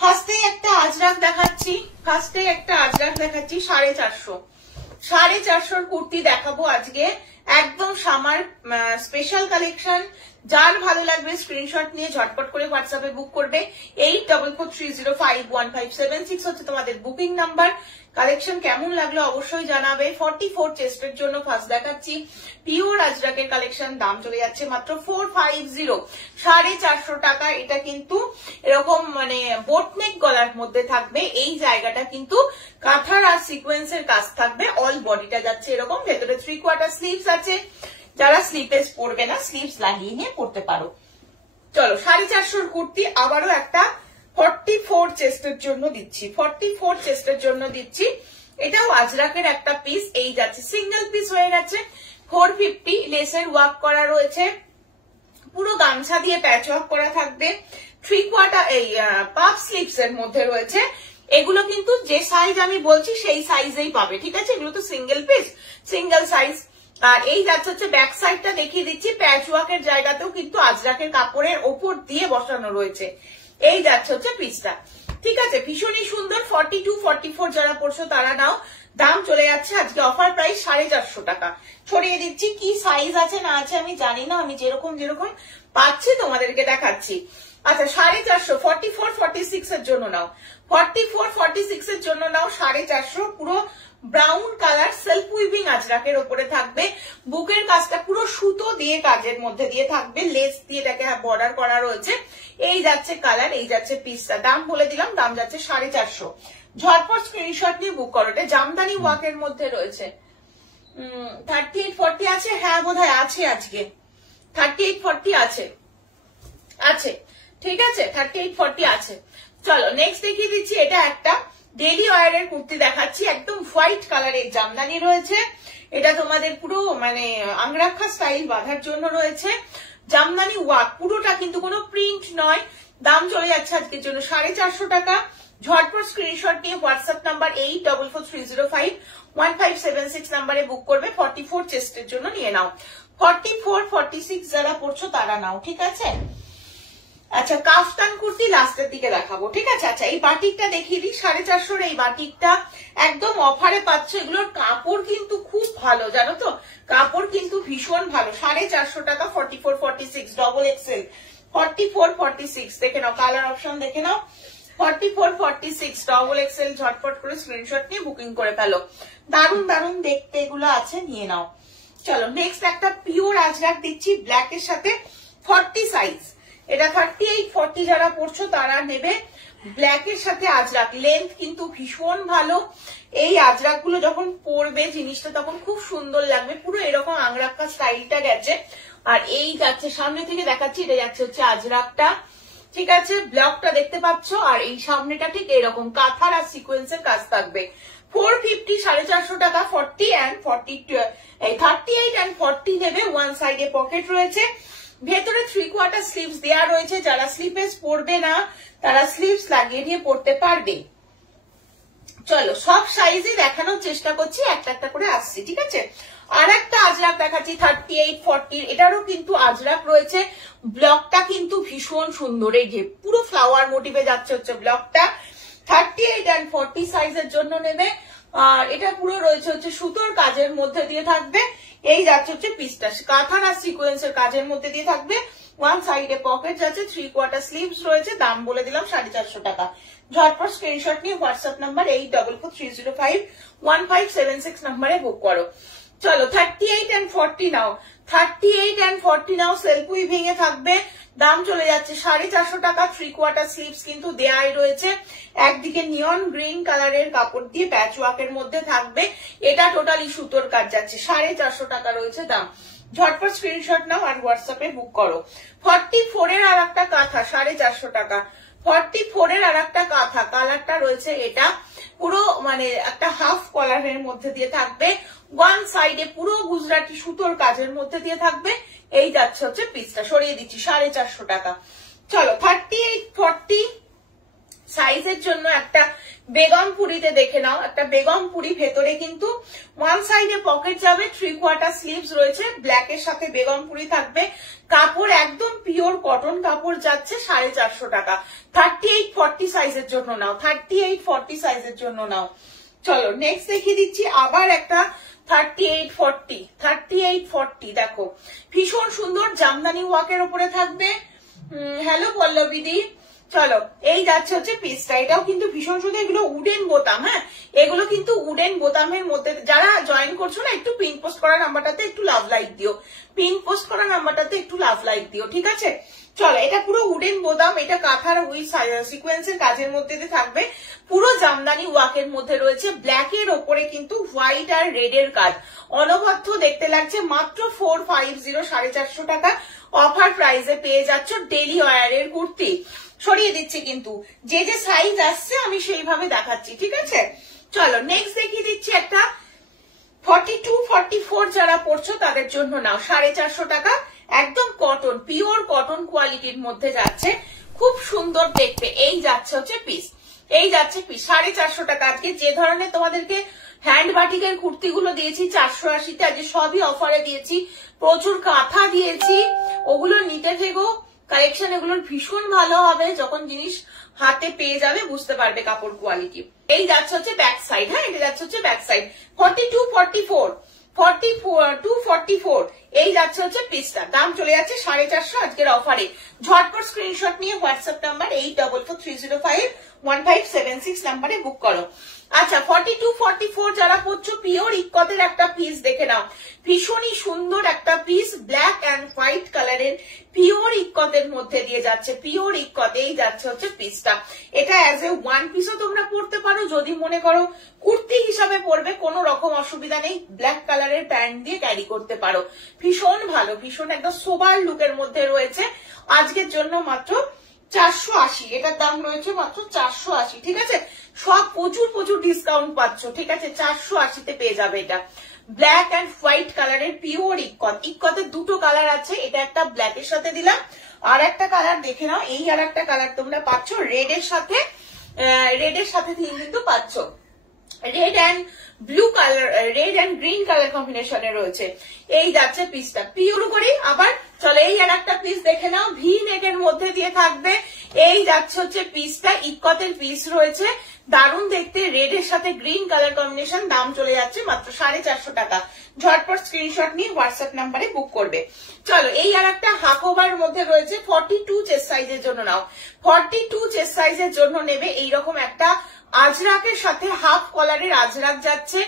ফার্স্টেই একটা আজরাক দেখাচ্ছি 450। 450 কুর্তি দেখাবো আজকে, একদম সামার স্পেশাল কালেকশন। যার ভালো লাগবে স্ক্রিনশট নিয়ে ঝটপট করে হোয়াটসঅ্যাপে বুক করবে। 8443051576 হচ্ছে তোমাদের বুকিং নাম্বার। কালেকশন কেমন লাগলো অবশ্যই জানাবে। 44 চেস্টের জন্য ফার্স্ট দেখাচ্ছি পিওর আজরাকের কালেকশন, দাম চলে যাচ্ছে মাত্র 450, 450 টাকা। এটা কিন্তু এরকম মানে বোটনেক গলার মধ্যে থাকবে, এই জায়গাটা কিন্তু কাঁথার আর সিকোয়েন্সের কাজ থাকবে। অল বডিটা যাচ্ছে এরকম, ভেতরে 3/4 স্লিভস আছে। যারা স্লিপেস পরবে না স্লিভস লাগিয়ে নিয়ে পরতে পারো। চলো 450 কুর্তি আবারও একটা 44 চেস্টের জন্য দিচ্ছি, 44 চেস্টের জন্য দিচ্ছি। এটাও আজরাকের একটা পিস, এই যাচ্ছে সিঙ্গেল পিস হয়ে গেছে। 450 লেসের ওয়ার্ক করা রয়েছে, পুরো গামছা দিয়ে প্যাচ ওয়ার্ক করা থাকবে। 3/4 এই পাফ স্লিভস এর মধ্যে রয়েছে। এগুলো কিন্তু যে সাইজ আমি বলছি সেই সাইজেই পাবে, ঠিক আছে? এগুলো তো সিঙ্গেল পিস, সিঙ্গেল সাইজ। আর এই যাচ্ছে হচ্ছে ব্যাক সাইডটা দেখিয়ে দিচ্ছি, প্যাচ ওয়ার্কের জায়গাতেও কিন্তু আজরাকের কাপড়ের ওপর দিয়ে বসানো রয়েছে। এই যাচ্ছে হচ্ছে পিসটা, ঠিক আছে? ভীষণই সুন্দর। 42, 44 যারা পড়ছো তারা নাও। দাম চলে যাচ্ছে আজকে অফার প্রাইস 450 টাকা। ছড়িয়ে দিচ্ছি, কি সাইজ আছে না আছে আমি জানি না, আমি যেরকম পাচ্ছি তোমাদেরকে দেখাচ্ছি। আচ্ছা 450, 44, 46 এর জন্য নাও, 44, 46 এর জন্য নাও 450। পুরো ব্রাউন কালার সেলফ উইভিং আজরাকের ওপরে থাকবে। বুকের কাজটা পুরো সুতো দিয়ে কাজের মধ্যে দিয়ে থাকবে, লেস দিয়ে এটাকে বর্ডার করা রয়েছে। এই যাচ্ছে কালার, এই যাচ্ছে পিসটা। দাম বলে দিলাম, দাম যাচ্ছে 450। ঝটপট স্ক্রিনশট নিয়ে বুক করো। এটা জামদানি ওয়ার্কের মধ্যে রয়েছে। 38, 40 আছে, হ্যাঁ বোধহয় আছে আজকে। 38, 40 আছে, ঠিক আছে? 38, 40 আছে। চলো নেক্সট দেখিয়ে দিচ্ছি, এটা একটা ডেলি ওয়ারের কুর্তি দেখাচ্ছি, একদম হোয়াইট কালারের জামদানি রয়েছে। এটা তোমাদের পুরো মানে আংরাক্ষা স্টাইল বাঁধার জন্য রয়েছে। জামদানি ওয়ার্ক পুরোটা, কিন্তু কোনো প্রিন্ট নয়। দাম চলে যাচ্ছে আজকের জন্য 450 টাকা। ঝটপট স্ক্রিনশট নিয়ে হোয়াটসঅ্যাপ নাম্বার 8443051576 নাম্বারে বুক করবে। 44 চেস্টের জন্য নিয়ে নাও। 44, 46 যারা পড়ছো তারা নাও, ঠিক আছে? আচ্ছা কাফতান কুর্তি লাস্টের দিকে দেখাবো, ঠিক আছে? আচ্ছা এই বাটিকটা দেখিয়ে দিই। 450 এই বাটিকটা একদম অফারে পাচ্ছ। এগুলোর কাপড় কিন্তু খুব ভালো, জানো তো, কাপড় কিন্তু ভীষণ ভালো। 450 টাকা। 44, 46 ডবল এক্সেল। 44, 46 দেখে নাও, কালার অপশন দেখে নাও। 44, 46 ডবল এক্সেল। ঝটপট করে স্ক্রিনশট নিয়ে বুকিং করে ফেলো। দারুন দারুন দেখতে এগুলো আছে, নিয়ে নাও। চলো নেক্সট একটা পিওর আজরাক দিচ্ছি ব্ল্যাক এর সাথে, 40 সাইজ। এটা 38, 40 যারা পড়ছো তারা নেবে। ব্ল্যাক এর সাথে আজরাক, লেন্থ কিন্তু ভীষণ ভালো। এই আজরাক গুলো যখন পরবে জিনিসটা তখন খুব সুন্দর লাগবে। পুরো এরকম আংরাক্কা স্টাইলটা গেছে। আর এই যাচ্ছে সামনে থেকে দেখাচ্ছি, এটা যাচ্ছে হচ্ছে আজরাকটা, ঠিক আছে? ব্লকটা দেখতে পাচ্ছ। আর এই সামনেটা ঠিক এরকম কাঁথার আর সিকোয়েন্সের কাজ থাকবে। 450, 450 টাকা। 40 and 42, 38 and 40 নেবে। ওয়ান সাইডে পকেট রয়েছে, ভেতরে 3/4 স্লিভস দেওয়া রয়েছে। যারা স্লিপেস পরবে না তারা স্লিভস লাগিয়ে নিয়ে পড়তে পারবে। চলো সব সাইজে দেখানোর চেষ্টা করছি, একটা একটা করে আসছি, ঠিক আছে? আর একটা আজরাক দেখাচ্ছি 38, 40, এটারও কিন্তু আজরাক রয়েছে। ব্লকটা কিন্তু ভীষণ সুন্দর, এই যে পুরো ফ্লাওয়ার মোটিভে যাচ্ছে হচ্ছে ব্লকটা। 38 and 40 সাইজের জন্য নেবে। আর এটা পুরো রয়েছে হচ্ছে সুতোর কাজের মধ্যে দিয়ে থাকবে। এই যাচ্ছে হচ্ছে পিসটা, কাঁথার আর সিকোয়েন্সের কাজের মধ্যে দিয়ে থাকবে। ওয়ান সাইডে পকেট যাচ্ছে, 3/4 স্লিভস রয়েছে। দাম বলে দিলাম 450 টাকা। ঝটপট স্ক্রিনশট নিয়ে হোয়াটসঅ্যাপ নাম্বার 8443051576 নাম্বারে বুক করো। চলো 38 and 40 নাও। 38 and 40 নাও, সেলফ উইভিং এ থাকবে। দাম চলে যাচ্ছে 450 টাকা। 3/4 স্লিভস কিন্তু দেয়াই রয়েছে। একদিকে নিয়ন গ্রিন কালারের কাপড় দিয়ে প্যাচ ওয়ার্কের মধ্যে থাকবে। এটা টোটালি সুতোর কাজ যাচ্ছে। 450 টাকা রয়েছে দাম। ঝটপট স্ক্রিনশট নাও আর হোয়াটসঅ্যাপে বুক করো। 44 এর আর একটা কাঁথা 450 টাকা। 44 এর আর একটা কাঁথা, কালারটা রয়েছে এটা, পুরো মানে একটা হাফ কলারের মধ্যে দিয়ে থাকবে। ওয়ান সাইডে পুরো গুজরাটি সুতোর কাজের মধ্যে দিয়ে থাকবে। এই যাচ্ছে হচ্ছে পিসটা, সরিয়ে দিচ্ছি 450 টাকা। চলো 38, 40 সাইজের জন্য একটা বেগমপুরিতে দেখে নাও, একটা বেগমপুরি, ভেতরে কিন্তু ওয়ান সাইডে পকেট যাবে, 3/4 স্লিভস রয়েছে, ব্ল্যাকের সাথে বেগমপুরি থাকবে। কাপড় একদম পিওর কটন কাপড় যাচ্ছে 450 টাকা। 38-40 সাইজের জন্য নাও, 38-40 সাইজের জন্য নাও। চলো নেক্সট দেখিয়ে দিচ্ছি আবার একটা 38-40 দেখো, ভীষণ সুন্দর জামদানি ওয়ার্কের উপরে থাকবে। হ্যালো পল্লবীদি, চলো এই যাচ্ছে হচ্ছে পিসটা, এটাও কিন্তু ভীষণ সুন্দর। এগুলো উডেন বোতাম, হ্যাঁ এগুলো কিন্তু উডেন বোতামের মধ্যে। যারা জয়েন করছো না, একটু পিন পোস্ট করা নাম্বারটাতে একটু লাভ লাইক দিও, পিন পোস্ট করা নাম্বারটাতে একটু লাভ লাইক দিও, ঠিক আছে। চলো এটা পুরো উডেন বোতাম, এটা কাঁথার ওই সিকোয়েন্সের কাজের মধ্যে থাকবে, পুরো জামদানি ওয়ার্কের মধ্যে রয়েছে। ব্ল্যাকের ওপরে কিন্তু হোয়াইট আর রেড এর কাজ, অনবদ্য দেখতে লাগছে। মাত্র 450, 450 টাকা অফার প্রাইসে পেয়ে যাচ্ছ ডেলি ওয়্যারের কুর্তি। সরিয়ে দিচ্ছি কিন্তু, যে যে সাইজ আসছে আমি সেইভাবে দেখাচ্ছি, ঠিক আছে। চলো নেক্সট দেখিয়ে দিচ্ছি একটা 42-44 যারা পড়ছো তাদের জন্য নাও, 450 টাকা, একদম কটন, পিওর কটন কোয়ালিটির মধ্যে যাচ্ছে, খুব সুন্দর দেখতে। এই যাচ্ছে হচ্ছে পিস, এই যাচ্ছে পিস 450 টাকা। আজকে যে ধরনের তোমাদেরকে হ্যান্ড বাটিকের কুর্তিগুলো দিয়েছি 480-তে, আজকে সবই অফারে দিয়েছি, প্রচুর কাঁথা দিয়েছি, ওগুলো নিতে থেকো। কালেকশন এগুলোর ভীষণ ভালো হবে, যখন জিনিস হাতে পেয়ে যাবে বুঝতে পারবে কাপড় কোয়ালিটি। এই যাচ্ছে হচ্ছে ব্যাক সাইড, হ্যাঁ এটা যাচ্ছে হচ্ছে ব্যাক সাইড 42-44 এই যাচ্ছে হচ্ছে পিসটা, দাম চলে যাচ্ছে 450 আজকের অফারে। ঝটপট স্ক্রিনশট নিয়ে হোয়াটসঅ্যাপ নাম্বার 8443051576 নাম্বারে বুক করো। আচ্ছা 42-44 যারা পড়ছো, পিওর ইক্কতের একটা পিস দেখে নাও, ভীষণই সুন্দর একটা পিস, ব্ল্যাক অ্যান্ড হোয়াইট কালারের পিওর ইক্কতের মধ্যে দিয়ে যাচ্ছে, পিওর ইক্কত। এই যাচ্ছে হচ্ছে পিসটা, এটা অ্যাজ এ ওয়ান পিসও তোমরা পড়তে পারো, যদি মনে করো কুর্তি হিসাবে পরবে কোনো রকম অসুবিধা নেই, ব্ল্যাক কালারের প্যান্ট দিয়ে ক্যারি করতে পারো। ভীষণ ভালো, ভীষণ একদম সোবার লুকের মধ্যে রয়েছে। আজকের জন্য মাত্র 480, এটার দাম রয়েছে মাত্র 480, ঠিক আছে। সব প্রচুর ডিসকাউন্ট পাচ্ছ, ঠিক আছে। 480-তে পেয়ে যাবে এটা, ব্ল্যাক অ্যান্ড হোয়াইট কালারের পিওর ইক্কত। ইক্কতের দুটো কালার আছে, এটা একটা ব্ল্যাকের সাথে দিলাম, আর একটা কালার দেখে নাও, এই আর একটা কালার তোমরা পাচ্ছ রেডের সাথে, কিন্তু পাচ্ছ red and blue colour, red and green colour কম্বিনেশনে রয়েছে। এই যাচ্ছে পিসটা পিওর করি। আবার চলো এই আর একটা পিস দেখে নাও, ভি নেকের মধ্যে দিয়ে থাকবে। এই যাচ্ছে হচ্ছে পিসটা, ইক্কতের পিস রয়েছে, দারুণ দেখতে, রেড এর সাথে গ্রিন কালার কম্বিনেশন, দাম চলে যাচ্ছে মাত্র 450 টাকা। ঝটপট স্ক্রিনশট নিয়ে হোয়াটসঅ্যাপ নাম্বারে বুক করবে। চলো এই আর একটা হাফ ওভার মধ্যে রয়েছে, 42 চেস্ট সাইজের জন্য নাও, 42 চেস্ট সাইজের জন্য নেবে। এইরকম একটা আজরাকের সাথে হাফ কলারের আজরাক যাচ্ছে,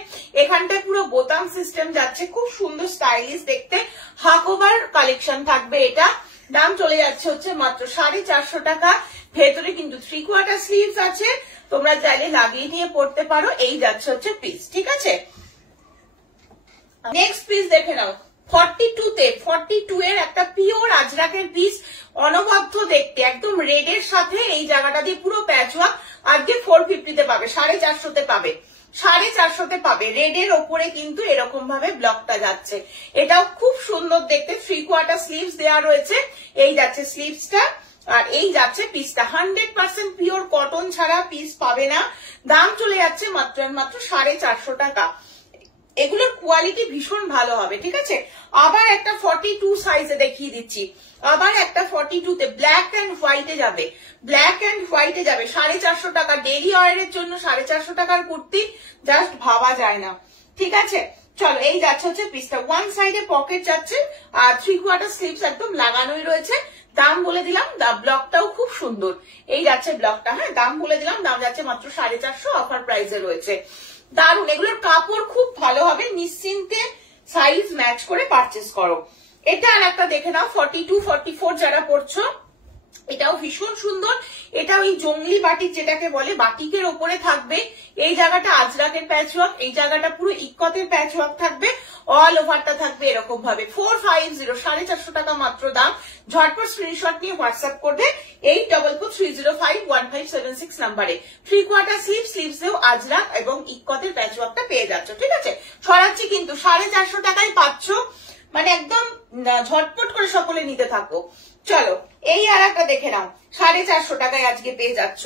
এখানটায় পুরো বোতাম সিস্টেম যাচ্ছে, খুব সুন্দর স্টাইলিশ দেখতে, হাফ ওভার কালেকশন থাকবে এটা। দাম চলে যাচ্ছে হচ্ছে মাত্র 450 টাকা। ভেতরে কিন্তু 3/4 স্লিভস আছে, তোমরা চাইলে লাগিয়ে নিয়ে পড়তে পারো। এই যাচ্ছে হচ্ছে পিস, ঠিক আছে। নেক্সট পিস দেখে নাও, 42 এর একটা পিওর আজরাকের পিস, অনবদ্য দেখতে, একদম রেড এর সাথে এই জায়গাটা দিয়ে পুরো প্যাচওয়ার্ক। আজকে 450-তে পাবে, 450-তে পাবে, 450-তে পাবে। রেড এর ওপরে কিন্তু এরকম ভাবে ব্লকটা যাচ্ছে, এটাও খুব সুন্দর দেখতে। 3/4 স্লিভস দেওয়া রয়েছে, এই যাচ্ছে স্লিভসটা, আর এই যাচ্ছে পিসটা। 100% পিওর কটন ছাড়া পিস পাবে না। দাম চলে যাচ্ছে মাত্র 450 টাকা। এগুলোর কোয়ালিটি ভীষণ ভালো হবে, ঠিক আছে। আবার একটা 42 সাইজে দেখিয়ে দিচ্ছি, আবার একটা 42-তে ব্ল্যাক অ্যান্ড হোয়াইটে যাবে, ব্ল্যাক অ্যান্ড হোয়াইটে যাবে, 450 টাকা। ডেইলি ওয়্যারের জন্য 450 টাকার কুর্তি জাস্ট ভাবা যায় না, ঠিক আছে। চলো এই যাচ্ছে হচ্ছে পিসটা, ওয়ান সাইডে পকেট যাচ্ছে, আর 3/4 স্লিভস একদম লাগানোই রয়েছে। দাম বলে দিলাম, ব্লকটাও খুব সুন্দর, এই যাচ্ছে ব্লকটা, হ্যাঁ দাম বলে দিলাম, দাম যাচ্ছে মাত্র 450, অফার প্রাইসে রয়েছে। দারুন, এগুলোর কাপড় খুব ভালো হবে, নিশ্চিন্তে সাইজ ম্যাচ করে পারচেস করো। এটা আর একটা দেখে নাও, 42-44 যারা পড়ছো, এটাও ভীষণ সুন্দর। এটা ওই জঙ্গলি বাটিক যেটাকে বলে, বাটিকের ওপরে থাকবে এই জায়গাটা আজরাকের প্যাচওয়ার্ক, এই জায়গাটা পুরো ইক্কতের প্যাচওয়ার্ক থাকবে, অল ওভারটা থাকবে এরকম ভাবে। 450, 450 টাকা মাত্র দাম। ঝটপট স্ক্রিনশট নিয়ে হোয়াটসঅ্যাপ করবে 8443051576 নাম্বারে। 3/4 স্লিভসেও আজরাক এবং ইক্কতের প্যাচওয়ার্কটা পেয়ে যাচ্ছ, ঠিক আছে। ছড়াচ্ছি কিন্তু 450 টাকায় পাচ্ছ, মানে একদম ঝটপট করে সকলে নিতে থাকো। চলো এই আর একটা দেখে নাও, 450 টাকায় আজকে পেয়ে যাচ্ছ।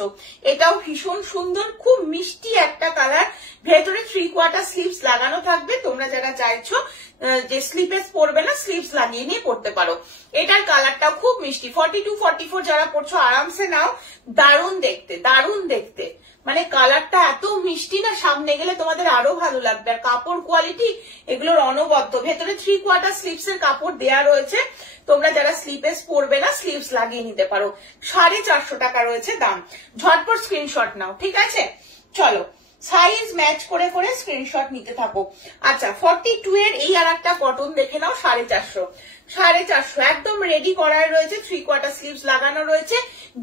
এটাও ভীষণ সুন্দর, খুব মিষ্টি একটা কালার, ভেতরে 3/4 স্লিভস লাগানো থাকবে। তোমরা যারা চাইছো যে স্লিভলেস পরবে না, স্লিভস লাগিয়ে নিয়ে পরতে পারো। এটার কালারটা খুব মিষ্টি। 42, 44 যারা পরছো আরামসে নাও, দারুণ দেখতে, দারুণ দেখতে। মানে কালারটা এত মিষ্টি না, সামনে গেলে তোমাদের আরো ভালো লাগবে। আর কাপড় কোয়ালিটি এগুলোর অনবদ্য। ভেতরে 3/4 স্লিভস এর কাপড় দেয়া রয়েছে। তোমরা যারা স্লিভলেস পরবে না, স্লিভস লাগিয়ে নিতে পারো। 450 টাকা রয়েছে দাম। ঝটপট স্ক্রিনশট নাও, ঠিক আছে? চলো সাইজ ম্যাচ করে করে স্ক্রিনশট নিতে থাকো। আচ্ছা 42 এর এই আর একটা কটন দেখে নাও, 450, 450 একদম রেডি করার রয়েছে, 3/4 স্লিভস লাগানো রয়েছে।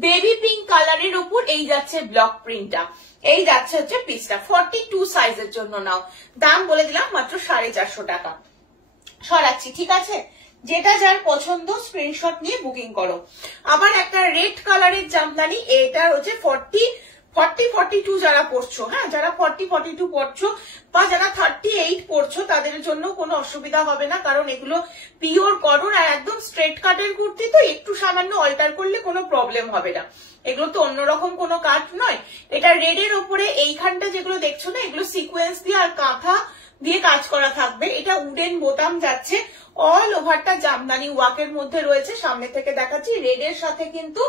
বেবি পিঙ্ক কালারের উপর এই যাচ্ছে ব্লক প্রিন্টটা, এই যাচ্ছে হচ্ছে পিসটা। 42 সাইজের জন্য নাও, দাম বলে দিলাম মাত্র 450 টাকা। সরাচ্ছি, ঠিক আছে? যেটা যার পছন্দ স্ক্রিনশট নিয়ে বুকিং করো। আবার একটা রেড কালারের জামদানি, এটা হচ্ছে 40, 42 যারা পড়ছো, হ্যাঁ যারা 40, 42 পড়ছো বা যারা 38 পড়ছো তাদের জন্য কোনো অসুবিধা হবে না, কারণ এগুলো পিওর কটন আর একদম স্ট্রেট কাটের কুর্তি, তো একটু সামান্য অল্টার করলে কোনো প্রবলেম হবে না। এগুলো তো অন্যরকম কোনো কাট নয়। এটা রেডের ওপরে এইখানটা যেগুলো দেখছো না, এগুলো সিকোয়েন্স দিয়ে আর কাঁথা দিয়ে কাজ করা থাকবে। এটা উডেন বোতাম যাচ্ছে, অল ওভারটা জামদানি ওয়ার্কের মধ্যে রয়েছে। সামনে থেকে দেখাচ্ছি, রেডের সাথে কিন্তু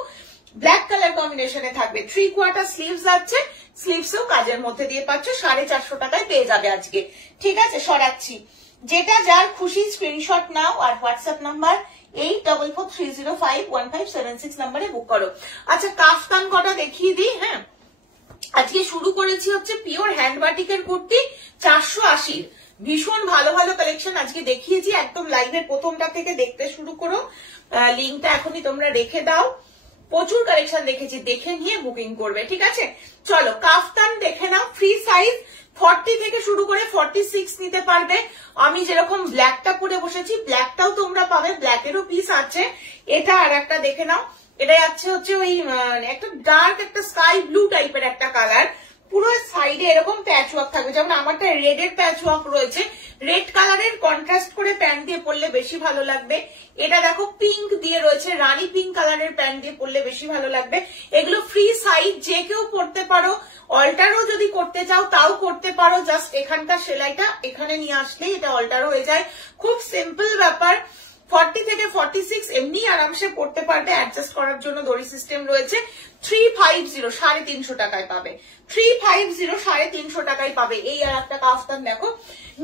ব্ল্যাক কালার কম্বিনেশনে থাকবে। 3/4 স্লিভস আছে, স্লিভসও কাজের মধ্যে দিয়ে পাচ্ছ। 450 টাকায় পেয়ে যাবে আজকে, ঠিক আছে? সরাচ্ছি, যেটা যার খুশি স্ক্রিনশট নাও আর হোয়াটসঅ্যাপ নাম্বার 8443051576 নাম্বারে বুক করো। আচ্ছা কাফতান কটা দেখিয়ে দিই। হ্যাঁ আজকে শুরু করেছি হচ্ছে পিওর হ্যান্ড বাটিকের কুর্তি, 480। ভীষণ ভালো ভালো কালেকশন আজকে দেখিয়েছি, একদম লাইভের প্রথমটা থেকে দেখতে শুরু করো। লিঙ্কটা এখনই তোমরা রেখে দাও। প্রচুর কালেকশন দেখেছি, দেখে নিয়ে বুকিং করবে, ঠিক আছে? চলো কাফতান দেখে নাও। ফ্রি সাইজ 40 থেকে শুরু করে 46 নিতে পারবে। আমি যেরকম ব্ল্যাকটা পরে বসেছি, ব্ল্যাকটাও তোমরা পাবে, ব্ল্যাকেরও পিস আছে। এটা আর একটা দেখে নাও, এটা যাচ্ছে হচ্ছে ওই একটা ডার্ক একটা স্কাই ব্লু টাইপের একটা কালার। পুরো সাইডে এরকম প্যাচ ওয়ার্ক থাকবে, যেমন আমারটা রেডের প্যাচ ওয়ার্ক রয়েছে। রেড কালারের কন্ট্রাস্ট করে প্যান্ট দিয়ে পরলে বেশি ভালো লাগবে। এটা দেখো পিঙ্ক দিয়ে রয়েছে, রানী পিঙ্ক কালারের প্যান্ট দিয়ে পরলে বেশি ভালো লাগবে। এগুলো ফ্রি সাইজ, যে কেউ পরতে পারো। অল্টারও যদি করতে চাও তাও করতে পারো, জাস্ট এখানকার সেলাইটা এখানে নিয়ে আসলেই এটা অল্টার হয়ে যায়। খুব সিম্পল ব্যাপার। 40 থেকে 46 এমনি আরামসে পড়তে পারবে, অ্যাডজাস্ট করার জন্য দড়ি সিস্টেম রয়েছে। 350, 350 টাকায় পাবে। 350, 350 টাকায় পাবে। এই আর একটা কাফতান দেখো,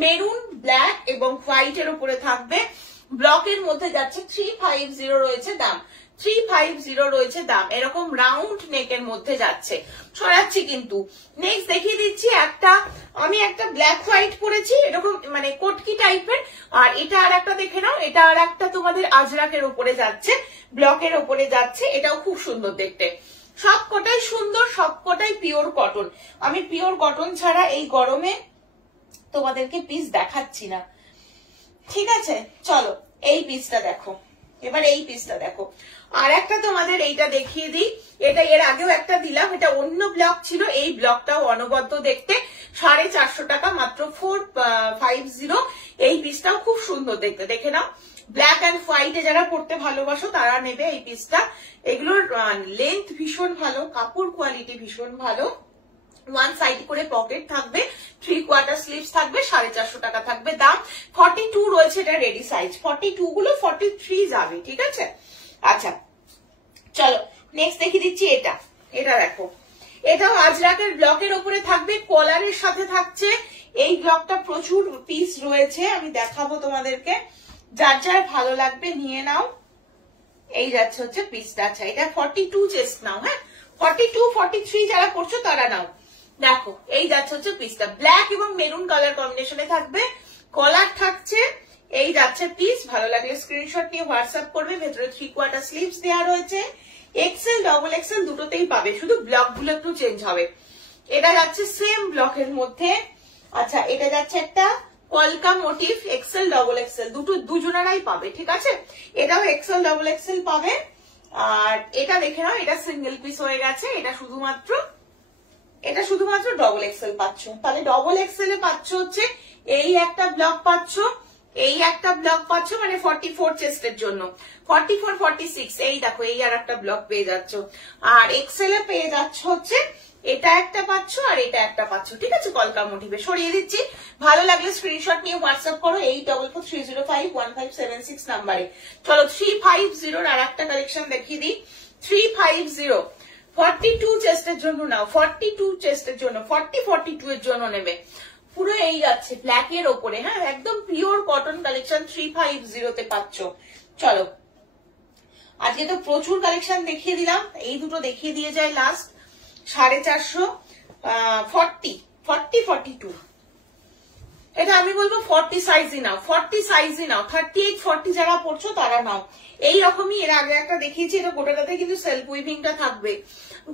মেরুন ব্ল্যাক এবং হোয়াইট এর উপরে থাকবে, ব্লকের মধ্যে যাচ্ছে। 350 রয়েছে দাম, 350 রয়েছে দাম। এরকম রাউন্ড নেকের মধ্যে যাচ্ছে। সরাচ্ছি কিন্তু। নেক্সট দেখিয়ে দিচ্ছি একটা, আমি একটা ব্ল্যাক হোয়াইট পরেছি, এরকম মানে কোটকি টাইপের। আর এটা আর একটা দেখে নাও, এটা আর একটা তোমাদের আজরাকের উপরে যাচ্ছে, ব্লকের উপরে যাচ্ছে। এটাও খুব সুন্দর দেখতে। সবকটাই সুন্দর, সবকটাই পিওর কটন। আমি পিওর কটন ছাড়া এই গরমে তোমাদেরকে পিস দেখাচ্ছি না, ঠিক আছে? চলো এই পিসটা দেখো, এবার এই পিসটা দেখো। আর একটা তোমাদের এইটা দেখিয়ে দিই, এটা এর আগেও একটা দিলাম, এটা অন্য ব্লক ছিল, এই ব্লকটাও অনবদ্য দেখতে। 450 টাকা মাত্র, 450। এই পিসটাও খুব সুন্দর দেখতে, দেখে নাও। ব্ল্যাক অ্যান্ড হোয়াইটে যারা পড়তে ভালোবাসো তারা নেবে এই পিসটা। এগুলোর লেন্থ ভীষণ ভালো, কাপড় কোয়ালিটি ভীষণ ভালো। ওয়ান সাইড করে পকেট থাকবে, 3/4 স্লিভস থাকবে, 450 টাকা থাকবে দাম। 42 রয়েছে এটা রেডি সাইজ, 42 গুলো 43 যাবে, ঠিক আছে? আচ্ছা চলো নেক্সট দেখিয়ে দিচ্ছি। এটা এটা দেখো, এটাও আজরাকের ব্লকের উপরে থাকবে, কলারের সাথে থাকছে। এই ব্লকটা প্রচুর পিস রয়েছে, আমি দেখাবো তোমাদেরকে। যার যার ভালো লাগবে নিয়ে নাও। এই যাচ্ছে হচ্ছে পিসটা। আচ্ছা এটা 42 চেস্ট নাও, হ্যাঁ 42, 43 যারা করছো তারা নাও। দেখো এই যাচ্ছে হচ্ছে পিসটা, ব্ল্যাক এবং মেরুন কালার কম্বিনেশনে থাকবে, কলার থাকছে। এই যাচ্ছে পিস। ভালো লাগলে স্ক্রিনশট নিয়ে হোয়াটসঅ্যাপ করবে। ভেতরে 3/4 স্লিভস দেওয়া রয়েছে। এক্সেল ডবল এক্সেল দুটোতেই পাবে, শুধু ব্লক গুলো একটু চেঞ্জ হবে। এটা যাচ্ছে সেম ব্লকের মধ্যে। আচ্ছা এটা যাচ্ছে একটা কলকা মোটিভ, এক্সেল ডবল এক্সেল দুজনেরাই পাবে, ঠিক আছে? এটাও এক্সেল ডবল এক্সেল পাবে। আর এটা দেখে নাও, এটা সিঙ্গেল পিস হয়ে গেছে, এটা শুধুমাত্র ডবল এক্সেল পাচ্ছ। তাহলে ডবল এক্সেল এ পাচ্ছ হচ্ছে এই একটা ব্লক পাচ্ছ, এই একটা ব্লক পাচ্ছ, মানে 44 চেস্টের জন্য। 44, 46 এই দেখো, এই আর একটা ব্লক পেয়ে যাচ্ছ। আর এক্সেল এ পেয়ে যাচ্ছ হচ্ছে এটা একটা পাচ্ছ আর এটা একটা পাচ্ছ, ঠিক আছে। কলকা মোটিভে সরিয়ে দিচ্ছি। ভালো লাগলে স্ক্রিনশট নিয়ে হোয়াটসঅ্যাপ করো 8443051576 নাম্বারে। চলো 350 আর একটা কালেকশন দেখিয়ে দিই। 350 42 চেস্টের জন্য নাও, 42 চেস্টের জন্য, 40, 42 এর জন্য নেবে। পুরো এই যাচ্ছে ব্ল্যাক এর ওপরে, হ্যাঁ একদম পিওর কটন কালেকশন 350 তে পাচ্ছ। চলো আজকে তো প্রচুর কালেকশন দেখিয়ে দিলাম, এই দুটো দেখিয়ে দিয়ে যায় লাস্ট। 450, 40, 42 এটা আমি বলবো 40 সাইজই নাও, 40 সাইজই নাও। 38, 40 যারা পড়ছো তারা নাও। এইরকমই এর আগে একটা দেখিয়েছি, এটা গোটাটাতে কিন্তু সেলফ উইভিংটা থাকবে,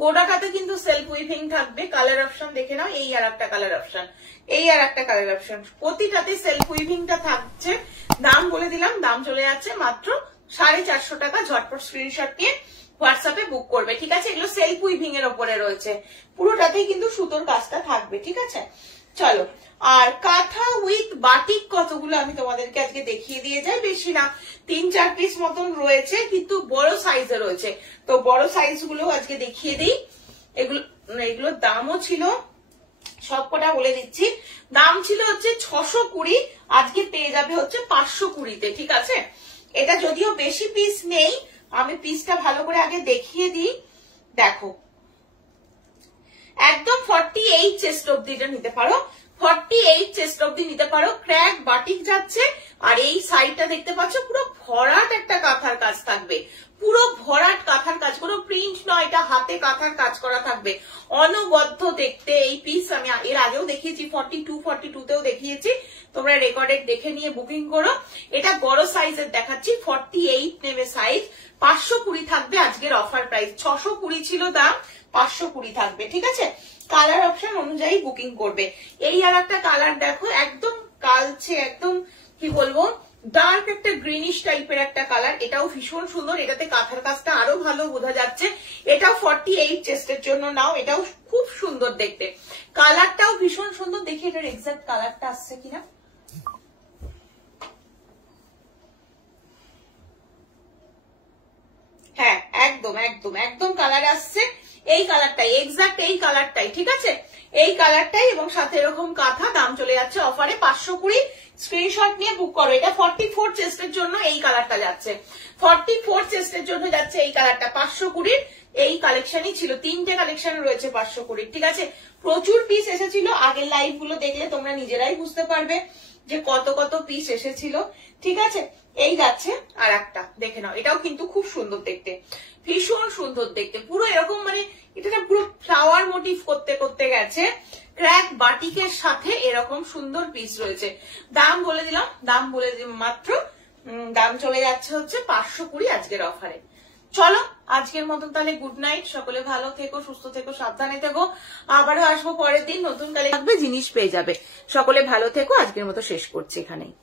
গোটাটাতে কিন্তু সেলফ উইভিং থাকবে। কালার অপশন দেখে নাও, এই আর একটা কালার অপশন, এই আর একটা কালার অপশন, প্রতিটাতে সেলফ উইভিংটা থাকছে। দাম বলে দিলাম, দাম চলে যাচ্ছে মাত্র 450 টাকা। ঝটপট স্ক্রিনশট নিয়ে হোয়াটসঅ্যাপে বুক করবে, ঠিক আছে। এগুলো সেলফ উইভিং এর ওপরে রয়েছে, পুরোটাতেই কিন্তু সুতোর কাজটা থাকবে, ঠিক আছে। চলো আর কাঁথা উইথ বাটিক কতগুলো আমি তোমাদেরকে আজকে দেখিয়ে দিয়ে যাই, বেশি না 3-4 পিস মতন রয়েছে, কিন্তু বড় সাইজে রয়েছে। তো বড় সাইজ গুলো আজকে দেখিয়ে দিই। এগুলোর দামও ছিল, সবকটা বলে দিচ্ছি। দাম ছিল হচ্ছে 620, আজকে পেয়ে যাবে হচ্ছে 520-তে, ঠিক আছে। এটা যদিও বেশি পিস নেই, আমি পিসটা ভালো করে আগে দেখিয়ে দিই। দেখো একদম 48 চেস্ট অব্দিটা নিতে পারো, 48 চেস্ট অব্দি নিতে পারো। ক্র্যাক বাটিক যাচ্ছে, আর এই সাইডটা দেখতে পাচ্ছ পুরো ভরাট একটা কাঁথার কাজ থাকবে, পুরো ভরাট কাঁথার কাজ, কোনো প্রিন্ট নয়, এটা হাতে কাঁথার কাজ করা থাকবে, অনবদ্য দেখতে। এই পিস আমি এর আগেও দেখিয়েছি, 42, 42তেও দেখিয়েছি, তোমরা রেকর্ডেড দেখে নিয়ে বুকিং করো। এটা বড় সাইজের দেখাচ্ছি, 48 নেবে সাইজ, 520 থাকবে আজকের অফার প্রাইস। 620 ছিল দাম, 520 থাকবে, ঠিক আছে। কালার অপশন অনুযায়ী বুকিং করবে। এই আর একটা কালার দেখো, একদম কালচে, একদম কি বলবো ডার্ক একটা গ্রিনিশ টাইপের একটা কালার, এটাও ভীষণ সুন্দর, এটাতে কাঁথার কাজটা আরো ভালো বোঝা যাচ্ছে। এটাও 48 চেস্টের জন্য নাও, এটাও খুব সুন্দর দেখতে, কালারটাও ভীষণ সুন্দর। দেখি এটার এক্সাক্ট কালারটা আসছে কিনা। হ্যাঁ একদম একদম একদম কালার আসছে, এই কালারটাই, এক্সাক্ট এই কালারটাই, ঠিক আছে, এই কালারটাই, এবং সাথে এরকম কাঁথা। দাম চলে যাচ্ছে অফারে 520। স্ক্রিনশট নিয়ে বুক করো। এটা 44 চেস্টের জন্য এই কালারটা যাচ্ছে, 44 চেস্টের জন্য যাচ্ছে এই কালারটা 520। এই কালেকশনই ছিল, 3টে কালেকশন রয়েছে 520, ঠিক আছে। প্রচুর পিস এসেছিল, আগের লাইভ গুলো দেখলে তোমরা নিজেরাই বুঝতে পারবে যে কত কত পিস এসেছিল, ঠিক আছে। এই যাচ্ছে আর একটা দেখে নাও, এটাও কিন্তু খুব সুন্দর দেখতে, ভীষণ সুন্দর দেখতে, পুরো এরকম মানে এটা পুরো ফ্লাওয়ার মোটিভ করতে করতে গেছে। ক্র্যাক বাটিকের সাথে এরকম সুন্দর পিস রয়েছে। দাম বলে দিলাম, দাম বলে মাত্র দাম চলে যাচ্ছে হচ্ছে 520 আজকের অফারে। চলো আজকের মতন তাহলে গুড নাইট, সকলে ভালো থেকো, সুস্থ থেকো, সাবধানে থেকো। আবারও আসবো পরের দিন, নতুন কালে থাকবে, জিনিস পেয়ে যাবে। সকলে ভালো থেকো, আজকের মতো শেষ করছি এখানেই।